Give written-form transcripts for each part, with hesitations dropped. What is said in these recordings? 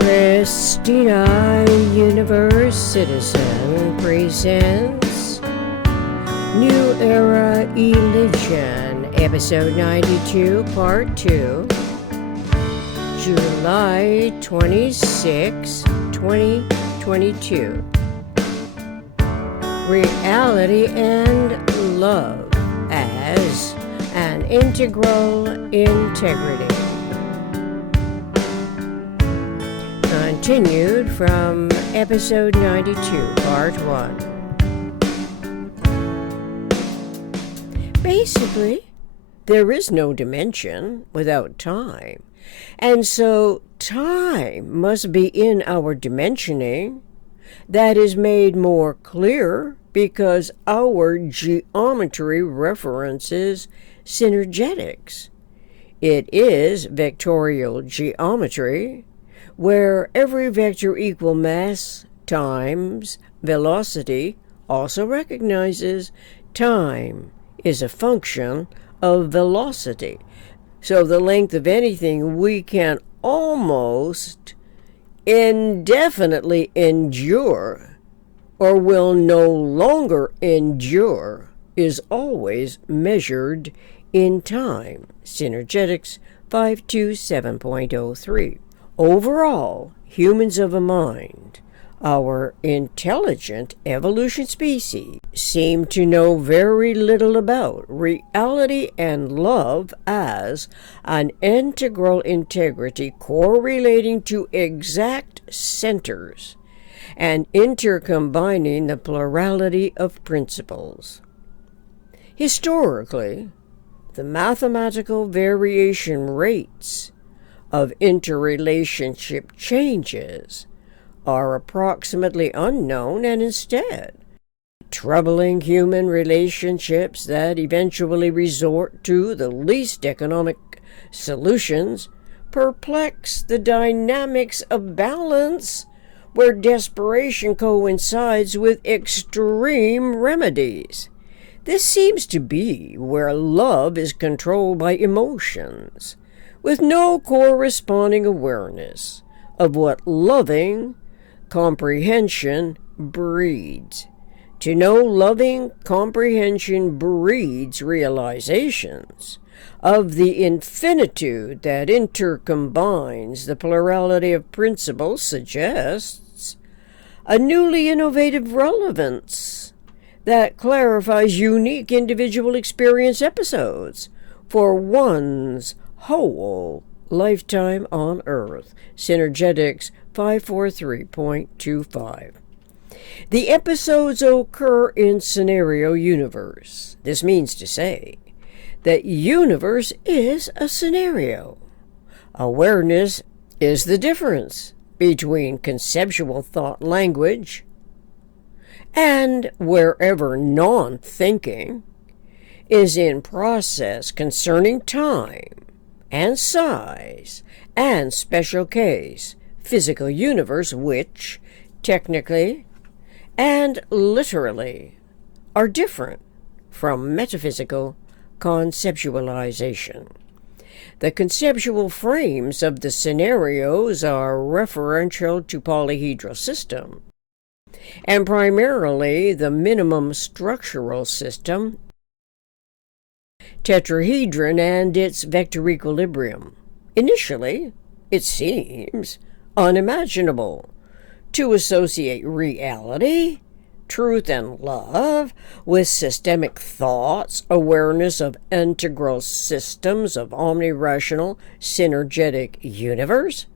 Christina Universe Citizen presents New Era Elision, Episode 92, Part 2, July 26, 2022. Reality and Love as an Integral Integrity. Continued from Episode 92, Part 1. Basically, there is no dimension without time, and so time must be in our dimensioning. That is made more clear because our geometry references synergetics. It is vectorial geometry, where every vector equal mass times velocity also recognizes time is a function of velocity. So the length of anything we can almost indefinitely endure or will no longer endure is always measured in time. Synergetics 527.03. Overall, humans of a mind, our intelligent evolution species, seem to know very little about reality and love as an integral integrity correlating to exact centers and intercombining the plurality of principles. Historically, the mathematical variation rates of interrelationship changes are approximately unknown, and instead, troubling human relationships that eventually resort to the least economic solutions perplex the dynamics of balance where desperation coincides with extreme remedies. This seems to be where love is controlled by emotions, with no corresponding awareness of what loving comprehension breeds. To know loving comprehension breeds realizations of the infinitude that intercombines the plurality of principles suggests a newly innovative relevance that clarifies unique individual experience episodes for one's whole lifetime on Earth. Synergetics 543.25. The episodes occur in scenario universe. This means to say that universe is a scenario. Awareness is the difference between conceptual thought language and wherever non-thinking is in process concerning time and size and special case physical universe, which technically and literally are different from metaphysical conceptualization. The conceptual frames of the scenarios are referential to polyhedral system, and primarily the minimum structural system, tetrahedron, and its vector equilibrium. Initially, it seems unimaginable to associate reality, truth, and love with systemic thoughts, awareness of integral systems of omnirational synergetic universe.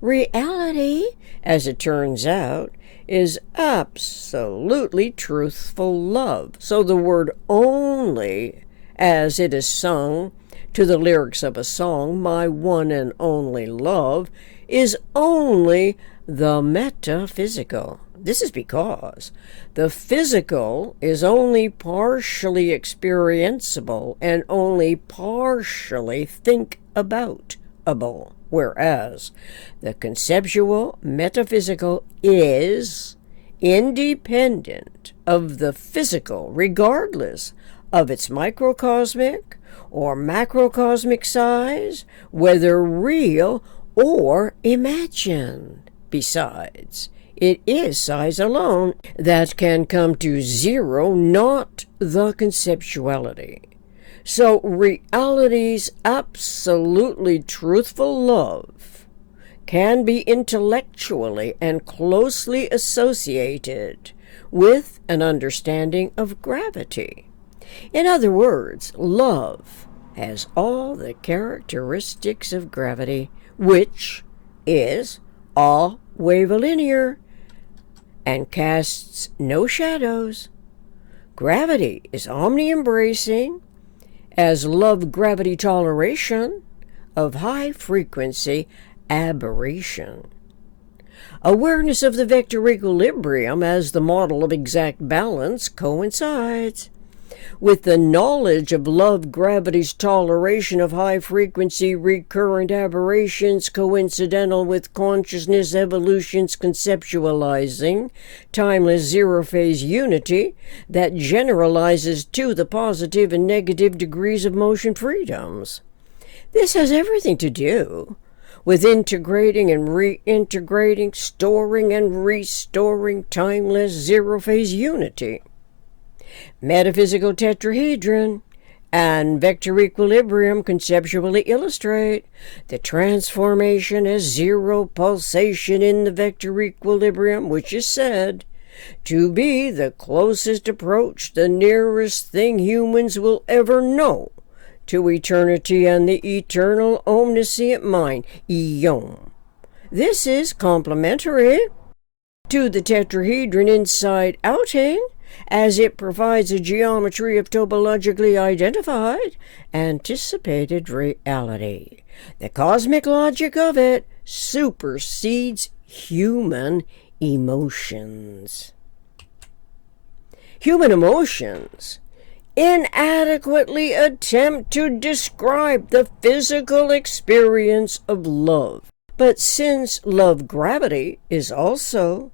Reality, as it turns out, is absolutely truthful love. So the word only, as it is sung to the lyrics of a song, my one and only love, is only the metaphysical. This is because the physical is only partially experienceable and only partially think-aboutable, whereas the conceptual metaphysical is independent of the physical, regardless of its microcosmic or macrocosmic size, whether real or imagined. Besides, it is size alone that can come to zero, not the conceptuality. So reality's absolutely truthful love can be intellectually and closely associated with an understanding of gravity. In other words, love has all the characteristics of gravity, which is all wavelinear and casts no shadows. Gravity is omni-embracing, as love gravity toleration of high-frequency aberration. Awareness of the vector equilibrium as the model of exact balance coincides with the knowledge of love gravity's toleration of high-frequency recurrent aberrations coincidental with consciousness evolution's conceptualizing timeless zero-phase unity that generalizes to the positive and negative degrees of motion freedoms. This has everything to do with integrating and reintegrating, storing and restoring timeless zero-phase unity. Metaphysical tetrahedron and vector equilibrium conceptually illustrate the transformation as zero pulsation in the vector equilibrium, which is said to be the closest approach, the nearest thing humans will ever know to eternity and the eternal omniscient mind, Eon. This is complementary to the tetrahedron inside outing, as it provides a geometry of topologically identified, anticipated reality. The cosmic logic of it supersedes human emotions. Human emotions inadequately attempt to describe the physical experience of love. But since love gravity is also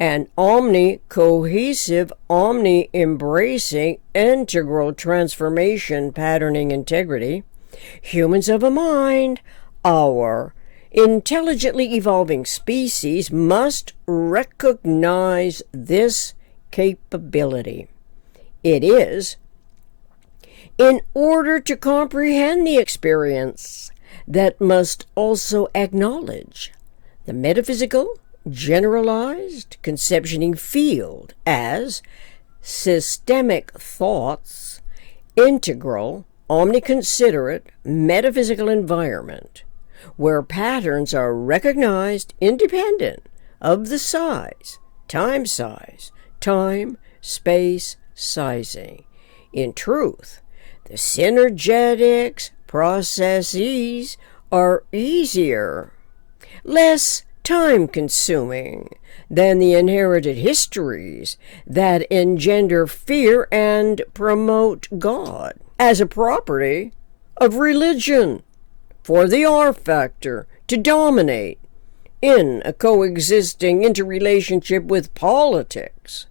an omni-cohesive, omni-embracing, integral transformation patterning integrity, humans of a mind, our intelligently evolving species, must recognize this capability. It is, in order to comprehend the experience, that must also acknowledge the metaphysical, generalized conceptioning field as systemic thoughts, integral, omniconsiderate, metaphysical environment, where patterns are recognized independent of the size, time, space, sizing. In truth, the synergetics processes are easier, less time-consuming than the inherited histories that engender fear and promote God as a property of religion for the R factor to dominate in a coexisting interrelationship with politics,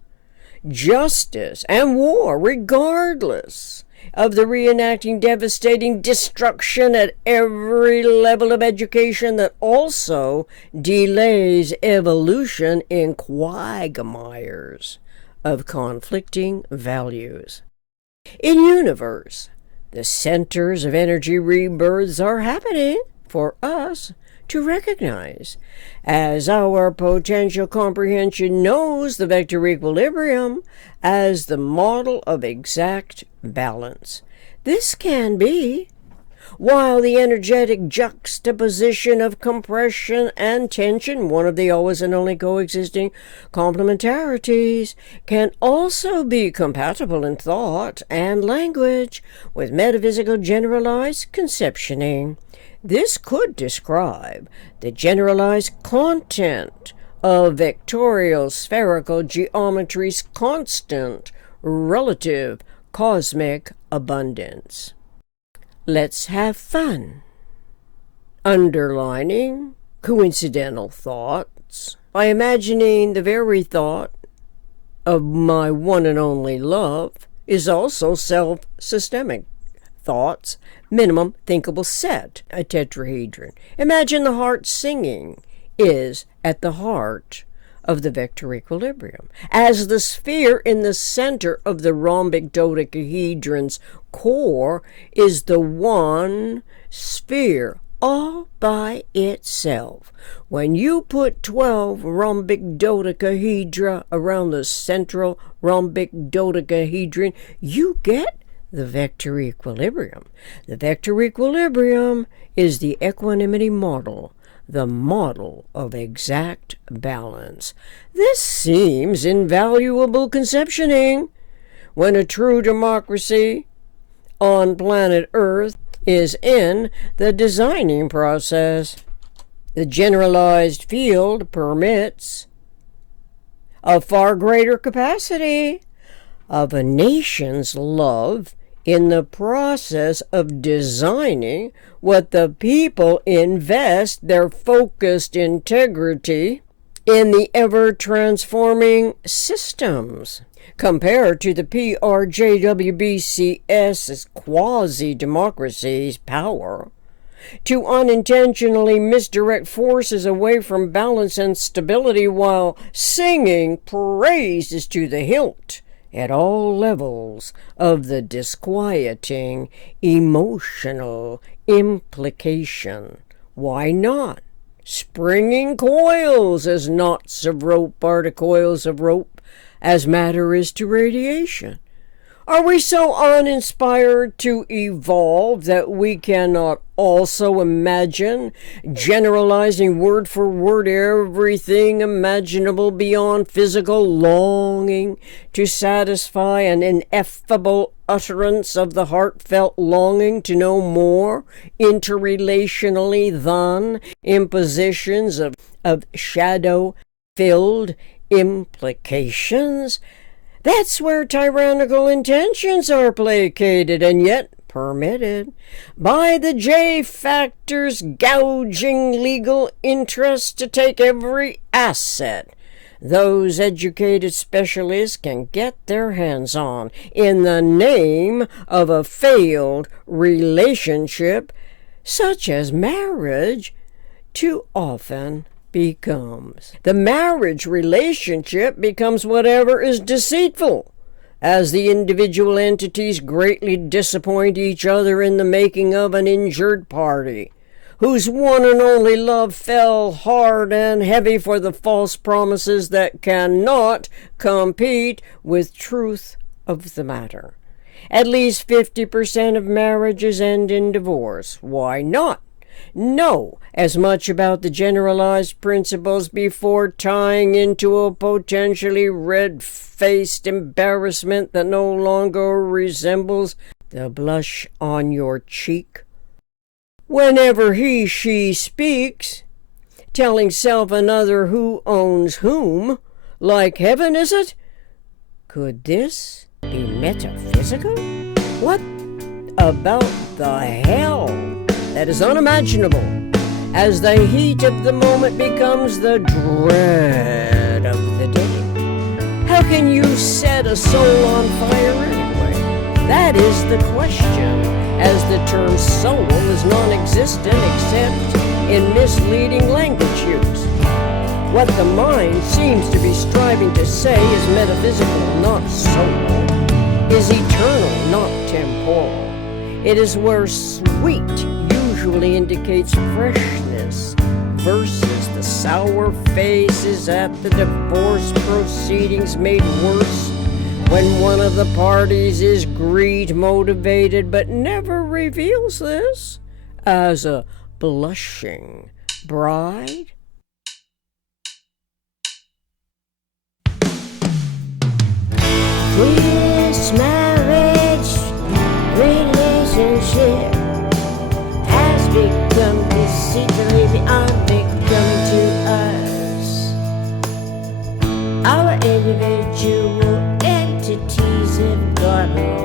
justice, and war, regardless of the reenacting devastating destruction at every level of education that also delays evolution in quagmires of conflicting values. In universe, the centers of energy rebirths are happening for us to recognize, as our potential comprehension knows the vector equilibrium as the model of exact balance. This can be, while the energetic juxtaposition of compression and tension, one of the always and only coexisting complementarities, can also be compatible in thought and language with metaphysical generalized conceptioning. This could describe the generalized content of vectorial spherical geometry's constant relative cosmic abundance. Let's have fun. Underlining coincidental thoughts by imagining the very thought of my one and only love is also self-systemic thoughts minimum thinkable set, a tetrahedron. Imagine the heart singing is at the heart of the vector equilibrium, as the sphere in the center of the rhombic dodecahedron's core is the one sphere all by itself. When you put 12 rhombic dodecahedra around the central rhombic dodecahedron, you get the vector equilibrium. The vector equilibrium is the equanimity model, the model of exact balance. This seems invaluable conceptioning when a true democracy on planet Earth is in the designing process. The generalized field permits a far greater capacity of a nation's love in the process of designing what the people invest their focused integrity in the ever-transforming systems. Compared to the PRJWBCS's quasi-democracy's power to unintentionally misdirect forces away from balance and stability while singing praises to the hilt at all levels of the disquieting emotional implication. Why not? Springing coils as knots of rope are to coils of rope, as matter is to radiation. Are we so uninspired to evolve that we cannot also imagine generalizing word for word everything imaginable beyond physical longing to satisfy an ineffable utterance of the heartfelt longing to know more interrelationally than impositions of shadow-filled implications? That's where tyrannical intentions are placated and yet permitted by the J factor's gouging legal interest to take every asset those educated specialists can get their hands on in the name of a failed relationship such as marriage too often becomes. The marriage relationship becomes whatever is deceitful, as the individual entities greatly disappoint each other in the making of an injured party, whose one and only love fell hard and heavy for the false promises that cannot compete with truth of the matter. At least 50% of marriages end in divorce. Why not? Know as much about the generalized principles before tying into a potentially red-faced embarrassment that no longer resembles the blush on your cheek. Whenever she speaks, telling self another who owns whom, like heaven, is it? Could this be metaphysical? What about the hell that is unimaginable, as the heat of the moment becomes the dread of the day? How can you set a soul on fire anyway? That is the question, as the term soul is non-existent except in misleading language use. What the mind seems to be striving to say is metaphysical, not soul, is eternal, not temporal. It is where sweet usually indicates freshness versus the sour faces at the divorce proceedings made worse when one of the parties is greed motivated but never reveals this as a blushing bride. This marriage relationship has become deceitfully beyond becoming to us. Our individual entities have gotten